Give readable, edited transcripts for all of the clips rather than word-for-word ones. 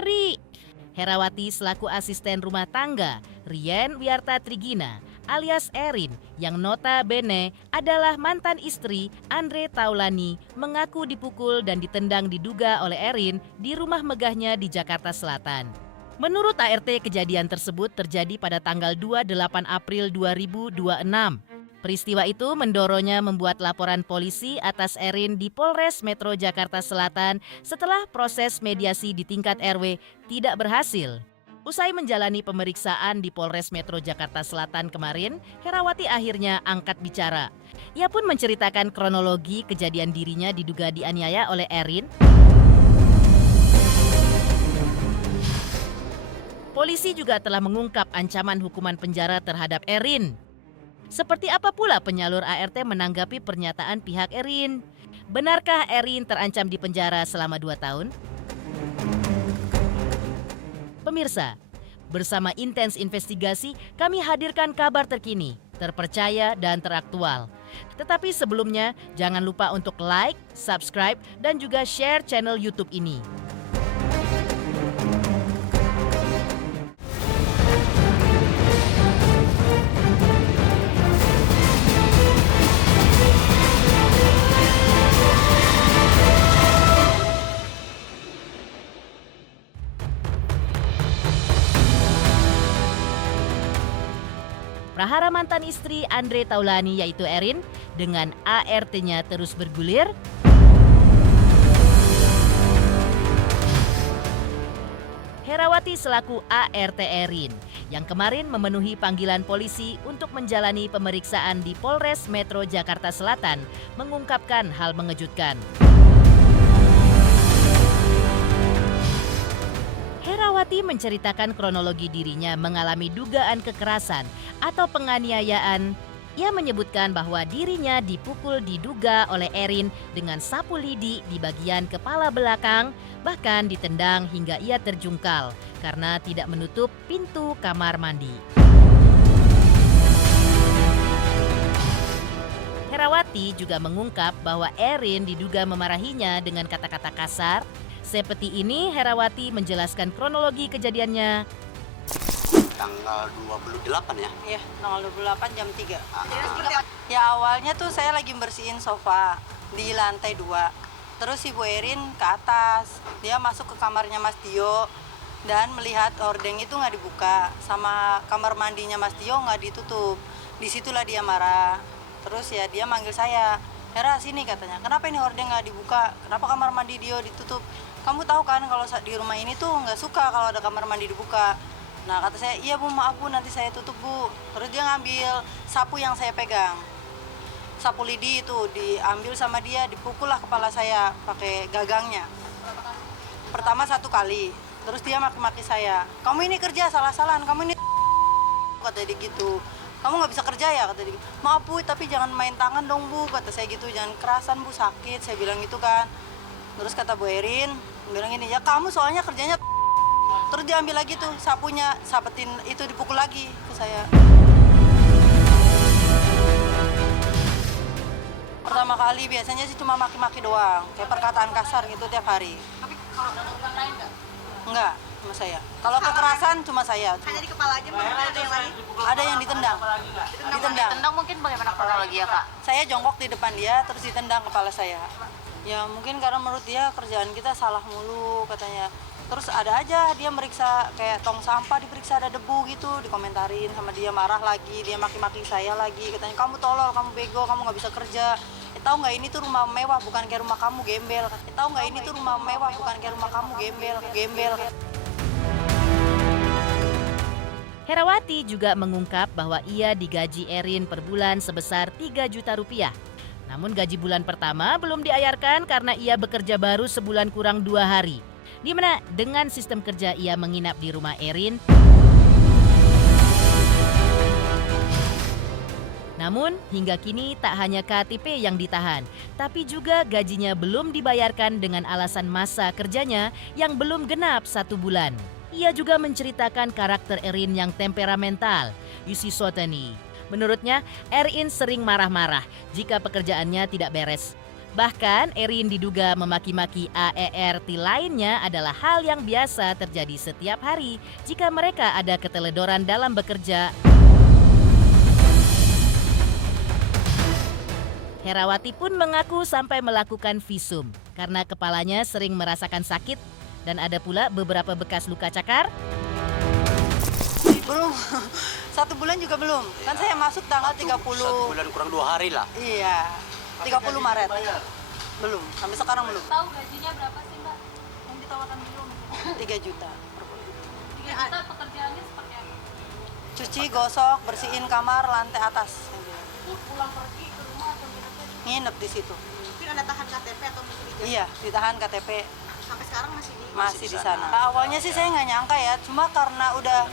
ngeri. Herawati selaku asisten rumah tangga Rien Wiarta Trigina alias Erin yang notabene adalah mantan istri Andre Taulani mengaku dipukul dan ditendang diduga oleh Erin di rumah megahnya di Jakarta Selatan. Menurut ART, kejadian tersebut terjadi pada tanggal 28 April 2026. Peristiwa itu mendorongnya membuat laporan polisi atas Erin di Polres Metro Jakarta Selatan setelah proses mediasi di tingkat RW tidak berhasil. Usai menjalani pemeriksaan di Polres Metro Jakarta Selatan kemarin, Herawati akhirnya angkat bicara. Ia pun menceritakan kronologi kejadian dirinya diduga dianiaya oleh Erin. Polisi juga telah mengungkap ancaman hukuman penjara terhadap Erin. Seperti apa pula penyalur ART menanggapi pernyataan pihak Erin? Benarkah Erin terancam di penjara selama 2 tahun? Pemirsa, bersama Intens Investigasi kami hadirkan kabar terkini, terpercaya dan teraktual. Tetapi sebelumnya jangan lupa untuk like, subscribe, dan juga share channel YouTube ini. Prahara mantan istri Andre Taulani yaitu Erin dengan ART-nya terus bergulir. Herawati selaku ART Erin yang kemarin memenuhi panggilan polisi untuk menjalani pemeriksaan di Polres Metro Jakarta Selatan mengungkapkan hal mengejutkan. Herawati menceritakan kronologi dirinya mengalami dugaan kekerasan atau penganiayaan. Ia menyebutkan bahwa dirinya dipukul diduga oleh Erin dengan sapu lidi di bagian kepala belakang, bahkan ditendang hingga ia terjungkal karena tidak menutup pintu kamar mandi. Herawati juga mengungkap bahwa Erin diduga memarahinya dengan kata-kata kasar. Seperti ini Herawati menjelaskan kronologi kejadiannya. Tanggal 28 ya? Iya, tanggal 28 jam 3. Ya awalnya tuh saya lagi bersihin sofa di lantai 2. Terus Ibu Erin ke atas, dia masuk ke kamarnya Mas Tio dan melihat hordeng itu nggak dibuka, sama kamar mandinya Mas Tio nggak ditutup. Disitulah dia marah. Terus ya dia manggil saya, Hera sini katanya, kenapa ini hordeng nggak dibuka? Kenapa kamar mandi Dio ditutup? Kamu tahu kan kalau di rumah ini tuh nggak suka kalau ada kamar mandi dibuka. Nah kata saya, iya Bu, maaf Bu, nanti saya tutup Bu. Terus dia ngambil sapu yang saya pegang, sapu lidi itu diambil sama dia, dipukullah kepala saya pakai gagangnya. Pertama 1 kali, terus dia maki-maki saya, kamu ini kerja salah-salahan, kamu ini kata dia gitu. Kamu nggak bisa kerja ya, kata dia. Maaf Bu, tapi jangan main tangan dong Bu, kata saya gitu, jangan kerasan Bu, sakit, saya bilang gitu kan. Terus kata Bu Erin bilang gini, ya kamu soalnya kerjanya. Terus diambil lagi tuh sapunya, sapetin itu, dipukul lagi ke saya. Pertama kali biasanya sih cuma maki-maki doang, kayak perkataan kasar gitu tiap hari. Tapi kalau ada korban lain nggak? Enggak, cuma saya. Kalau kekerasan cuma saya. Hanya di kepala aja, Mbak? Ada yang lain? Ada yang ditendang. Ditendang mungkin bagaimana kronologi ya, Kak? Saya jongkok di depan dia, terus ditendang kepala saya. Ya mungkin karena menurut dia kerjaan kita salah mulu katanya. Terus ada aja dia meriksa kayak tong sampah, diperiksa ada debu gitu, dikomentarin sama dia, marah lagi, dia maki-maki saya lagi, katanya kamu tolol, kamu bego, kamu nggak bisa kerja. Tahu nggak ini tuh rumah mewah bukan kayak rumah kamu, gembel. Tahu nggak ini tuh rumah mewah bukan kayak rumah kamu, gembel. Herawati juga mengungkap bahwa ia digaji Erin per bulan sebesar 3 juta rupiah. Namun gaji bulan pertama belum diayarkan karena ia bekerja baru sebulan kurang 2 hari. Di mana dengan sistem kerja ia menginap di rumah Erin. Namun hingga kini tak hanya KTP yang ditahan, tapi juga gajinya belum dibayarkan dengan alasan masa kerjanya yang belum genap 1 bulan. Ia juga menceritakan karakter Erin yang temperamental, Yusi Soteni. Menurutnya, Erin sering marah-marah jika pekerjaannya tidak beres. Bahkan Erin diduga memaki-maki AERT lainnya adalah hal yang biasa terjadi setiap hari jika mereka ada keteledoran dalam bekerja. Herawati pun mengaku sampai melakukan visum karena kepalanya sering merasakan sakit dan ada pula beberapa bekas luka cakar. Belum, 1 bulan juga belum. Kan saya masuk tanggal 30. 1 bulan kurang 2 hari lah. Iya, 30 Maret. Belum, sampai sekarang belum. Tahu gajinya berapa sih Mbak? Yang ditawarkan belum? 3 juta. 3 juta pekerjaannya seperti apa? Cuci, gosok, bersihin kamar, lantai atas. Pulang pergi ke rumah atau Nginep di situ. mungkin ada tahan KTP atau mungkin Iya, ditahan KTP. sampai sekarang Masih di sana. Awalnya sih saya nggak nyangka ya, cuma karena udah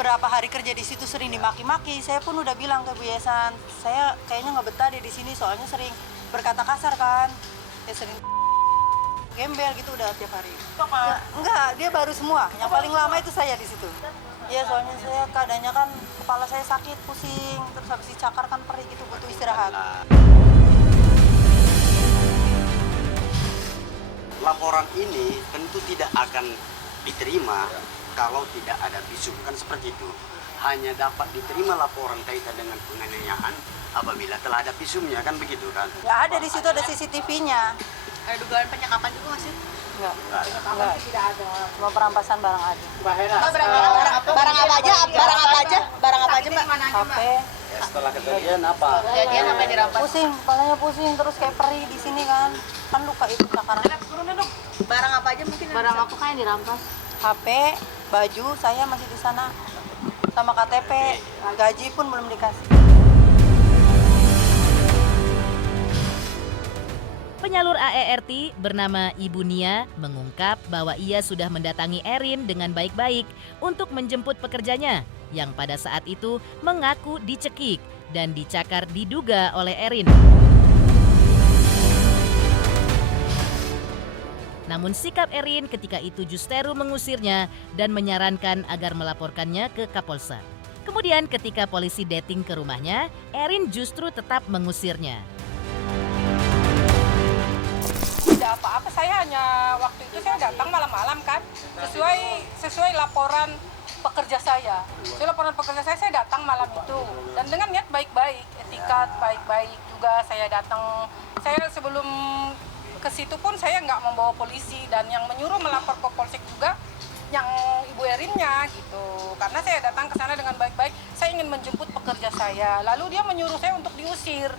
berapa hari kerja di situ sering dimaki-maki, saya pun udah bilang ke Bu Yesan, saya kayaknya nggak betah deh di sini soalnya sering berkata kasar kan, ya sering gembel gitu udah tiap hari. Enggak, dia baru semua. Yang paling lama itu saya di situ. Ya soalnya saya keadaannya kan kepala saya sakit, pusing, terus habis dicakar kan perih gitu butuh istirahat. Laporan ini tentu tidak akan diterima kalau tidak ada visum, kan seperti itu. Hanya dapat diterima laporan kaitan dengan penganiayaan apabila telah ada visumnya, kan begitu kan? Ya ada di situ, ada CCTV-nya. ada dugaan penyekapan juga nggak sih? Enggak. Tidak ada. Cuma perampasan barang aja. Barang apa aja? Barang apa aja Mbak? HP. Setelah kejadian apa? Kejadian apa yang dirampas? Pusing, kepalanya pusing, terus kayak perih di sini kan. Kan luka itu cakar. Barang apa aja mungkin? Barang apa yang dirampas? HP, baju, saya masih di sana. Sama KTP, gaji pun belum dikasih. Penyalur AERT bernama Ibu Nia mengungkap bahwa ia sudah mendatangi Erin dengan baik-baik untuk menjemput pekerjanya yang pada saat itu mengaku dicekik dan dicakar diduga oleh Erin. Namun sikap Erin ketika itu justru mengusirnya dan menyarankan agar melaporkannya ke Kapolsek. Kemudian ketika polisi dating ke rumahnya, Erin justru tetap mengusirnya. Tidak apa-apa, saya hanya waktu itu saya datang malam-malam kan, sesuai laporan pekerja saya. Sesuai laporan pekerja saya datang malam itu dan dengan niat baik-baik, etikat baik-baik juga saya datang. Saya sebelum ke situ pun saya nggak membawa polisi dan yang menyuruh melapor ke polsek juga yang Ibu Erinnya gitu. Karena saya datang ke sana dengan baik-baik, saya ingin menjemput pekerja saya. Lalu dia menyuruh saya untuk diusir.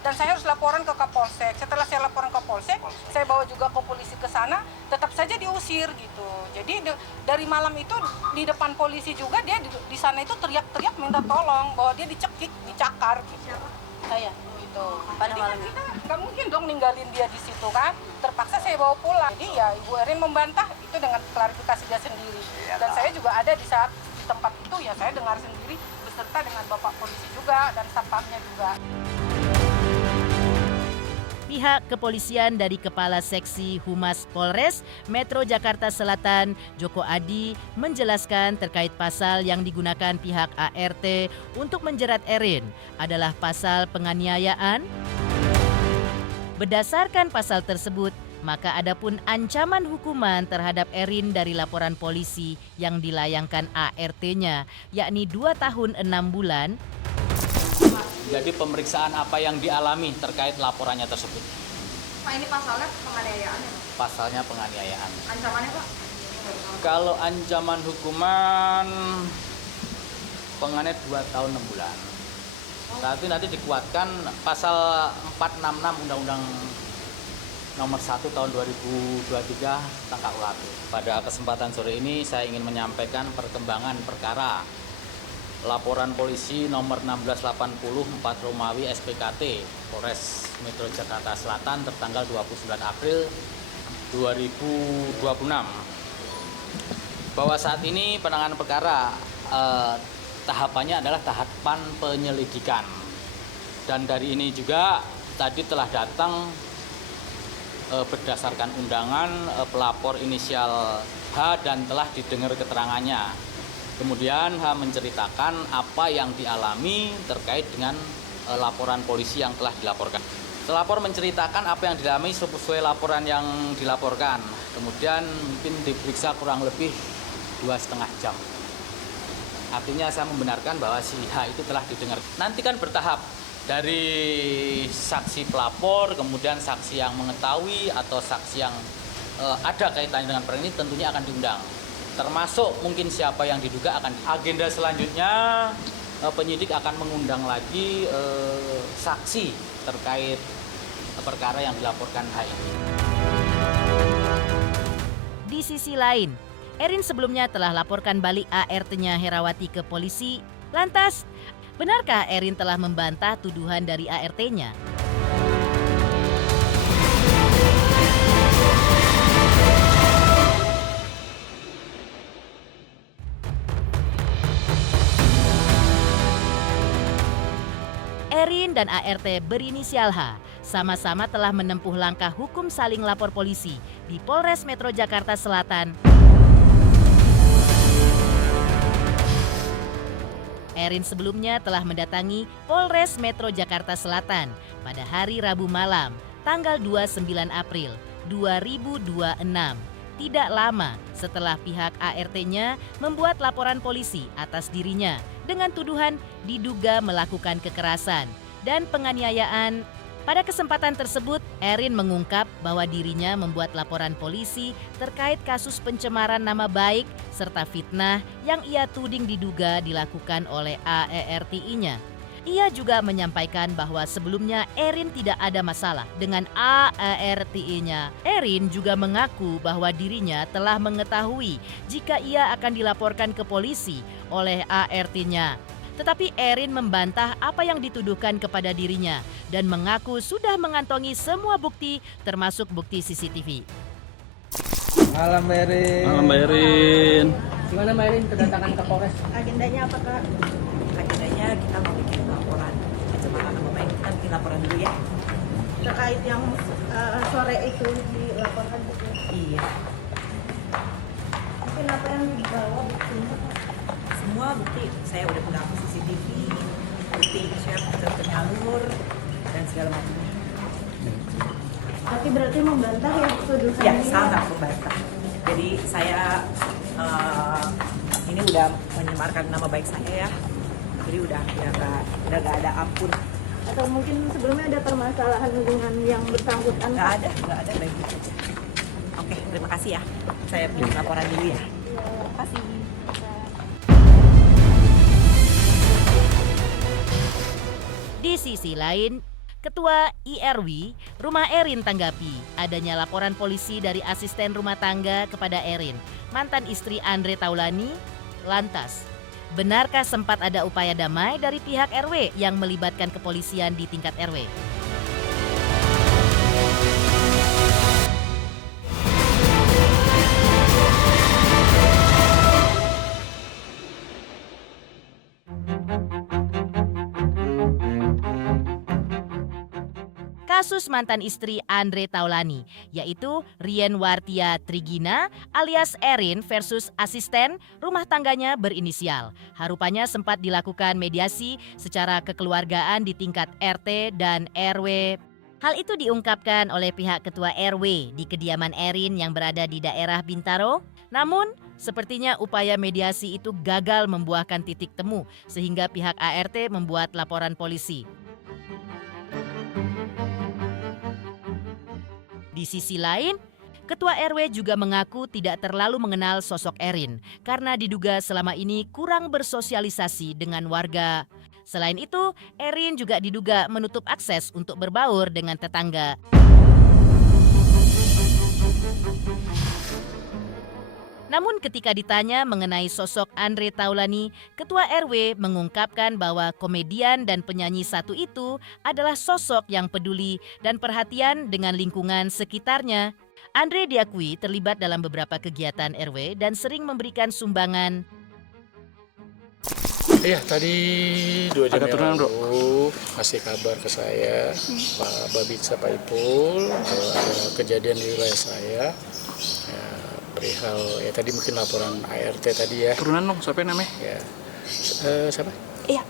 Dan saya harus laporan ke Kapolsek. Setelah saya laporan ke Polsek, saya bawa juga ke polisi ke sana, tetap saja diusir gitu. Jadi dari malam itu di depan polisi juga dia di sana itu teriak-teriak minta tolong bahwa dia dicekik, dicakar gitu. Saya gitu. Pada Jadi malam kan kita nggak mungkin dong ninggalin dia di situ kan. Terpaksa saya bawa pulang. Jadi ya Ibu Erin membantah itu dengan klarifikasi dia sendiri. Dan saya juga ada di saat di tempat itu ya saya dengar sendiri beserta dengan Bapak polisi juga dan satpamnya juga. Pihak kepolisian dari Kepala Seksi Humas Polres Metro Jakarta Selatan, Joko Adi, menjelaskan terkait pasal yang digunakan pihak ART untuk menjerat Erin adalah pasal penganiayaan. Berdasarkan pasal tersebut, maka adapun ancaman hukuman terhadap Erin dari laporan polisi yang dilayangkan ART-nya, yakni 2 tahun 6 bulan. Jadi pemeriksaan apa yang dialami terkait laporannya tersebut? Pak, ini pasalnya penganiayaan ya Pak? Pasalnya penganiayaan. Ancamannya Pak? Kalau ancaman hukuman penganiayaan 2 tahun 6 bulan. Tapi nanti dikuatkan pasal 466 Undang-Undang Nomor 1 Tahun 2023 tentang KUHP. Pada kesempatan sore ini saya ingin menyampaikan perkembangan perkara laporan polisi nomor 1680 4 Romawi SPKT Polres Metro Jakarta Selatan tertanggal 29 April 2026 bahwa saat ini penanganan perkara tahapannya adalah tahapan penyelidikan, dan dari ini juga tadi telah datang berdasarkan undangan pelapor inisial H dan telah didengar keterangannya. Kemudian H menceritakan apa yang dialami terkait dengan laporan polisi yang telah dilaporkan. Pelapor menceritakan apa yang dialami sesuai laporan yang dilaporkan. Kemudian mungkin diperiksa kurang lebih 2,5 jam. Artinya saya membenarkan bahwa si H itu telah didengar. Nanti kan bertahap dari saksi pelapor, kemudian saksi yang mengetahui atau saksi yang ada kaitannya dengan perkara ini tentunya akan diundang. Termasuk mungkin siapa yang diduga akan. Agenda selanjutnya penyidik akan mengundang lagi saksi terkait perkara yang dilaporkan H ini. Di sisi lain, Erin sebelumnya telah laporkan balik ART-nya Herawati ke polisi. Lantas, benarkah Erin telah membantah tuduhan dari ART-nya? Erin dan ART berinisial H sama-sama telah menempuh langkah hukum saling lapor polisi di Polres Metro Jakarta Selatan. Erin sebelumnya telah mendatangi Polres Metro Jakarta Selatan pada hari Rabu malam, tanggal 29 April 2026. Tidak lama setelah pihak ART-nya membuat laporan polisi atas dirinya dengan tuduhan diduga melakukan kekerasan dan penganiayaan. Pada kesempatan tersebut, Erin mengungkap bahwa dirinya membuat laporan polisi terkait kasus pencemaran nama baik serta fitnah yang ia tuding diduga dilakukan oleh AERTI-nya. Ia juga menyampaikan bahwa sebelumnya Erin tidak ada masalah dengan AERTI-nya. Erin juga mengaku bahwa dirinya telah mengetahui jika ia akan dilaporkan ke polisi oleh AERTI-nya. Tetapi Erin membantah apa yang dituduhkan kepada dirinya dan mengaku sudah mengantongi semua bukti termasuk bukti CCTV. Malam Mbak Erin. Malam Mbak Erin. Gimana Mbak Erin kedatangan ke Polres? Agendanya apa Kak? Agendanya kita mau bikin laporan pencemaran nama baik. Kita bikin laporan dulu ya. Terkait yang sore itu dilaporkan gitu. Iya. Mungkin apa yang dibawa buktinya? Semua bukti saya udah punya CCTV, bukti chef penyalur dan segala macamnya. Tapi berarti membantah ya tuduhan Ya, ini? sangat membantah. Jadi saya ini udah menyemarkan nama baik saya ya. Jadi udah gak ada ampun. Atau mungkin sebelumnya ada permasalahan dengan yang bersangkutan? Nggak ada baik-baik aja. Oke, terima kasih ya. Saya bikin laporan dulu ya. Terima kasih. Di sisi lain, Ketua IRW Rumah Erin tanggapi adanya laporan polisi dari asisten rumah tangga kepada Erin, mantan istri Andre Taulani. Lantas, benarkah sempat ada upaya damai dari pihak RW yang melibatkan kepolisian di tingkat RW? Kasus mantan istri Andre Taulani, yaitu Rien Wartia Trigina alias Erin versus asisten rumah tangganya berinisial. Rupanya sempat dilakukan mediasi secara kekeluargaan di tingkat RT dan RW. Hal itu diungkapkan oleh pihak ketua RW di kediaman Erin yang berada di daerah Bintaro. Namun, sepertinya upaya mediasi itu gagal membuahkan titik temu sehingga pihak ART membuat laporan polisi. Di sisi lain, Ketua RW juga mengaku tidak terlalu mengenal sosok Erin karena diduga selama ini kurang bersosialisasi dengan warga. Selain itu, Erin juga diduga menutup akses untuk berbaur dengan tetangga. Namun ketika ditanya mengenai sosok Andre Taulani, Ketua RW mengungkapkan bahwa komedian dan penyanyi satu itu adalah sosok yang peduli dan perhatian dengan lingkungan sekitarnya. Andre diakui terlibat dalam beberapa kegiatan RW dan sering memberikan sumbangan. Iya, tadi 2 jam yang lalu kasih kabar ke saya, Pak Babinsa Pak Ipul, kalau ada kejadian di wilayah saya. Ya, perihal ya tadi mungkin laporan ART tadi ya. Turunan dong, siapa namanya? Ya, siapa? Iya.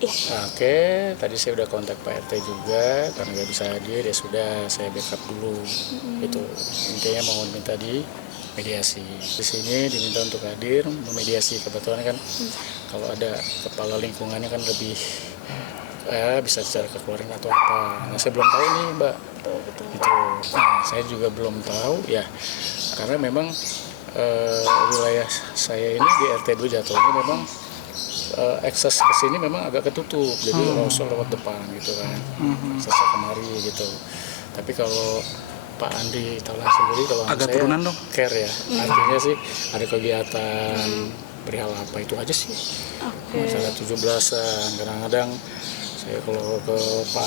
Oke, tadi saya udah kontak Pak RT juga, karena nggak bisa hadir ya sudah saya backup dulu. Itu intinya mau minta di mediasi. Di sini diminta untuk hadir memediasi. Kebetulan kan kalau ada kepala lingkungannya kan lebih bisa secara kekeluargaan atau apa. Nah saya belum tahu nih Mbak. Itu. Nah, saya juga belum tahu ya, karena memang wilayah saya ini di RT 2 Jatuh ini memang akses ke sini memang agak ketutup, jadi harus lewat depan gitu kan, akses kemari gitu. Tapi kalau Pak Andi Taulan sendiri, kalau agak saya turunan dong, care ya, artinya sih ada kegiatan perihal apa itu aja sih. Masalah 17-an, kadang-kadang saya kalau ke Pak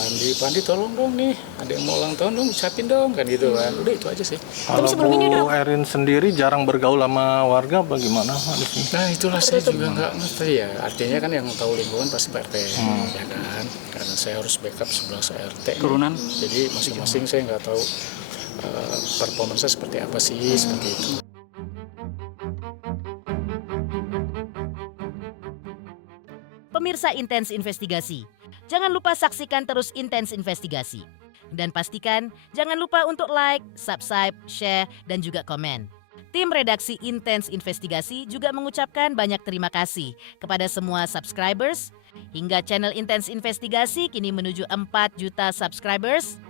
Andi tolong dong nih, ada yang mau ulang tahun dong, ucapin dong kan gitu kan, udah itu aja sih. Kalau Bu Erin sendiri jarang bergaul sama warga bagaimana? Nah itulah saya juga nggak ngerti ya, artinya kan yang tahu lingkungan pasti Pak RT ya kan, karena saya harus backup 11 RT turunan, jadi masing-masing saya nggak tahu performance seperti apa sih, seperti itu. Pemirsa Intens Investigasi, jangan lupa saksikan terus Intens Investigasi. Dan pastikan jangan lupa untuk like, subscribe, share, dan juga komen. Tim redaksi Intens Investigasi juga mengucapkan banyak terima kasih kepada semua subscribers. Hingga channel Intens Investigasi kini menuju 4 juta subscribers.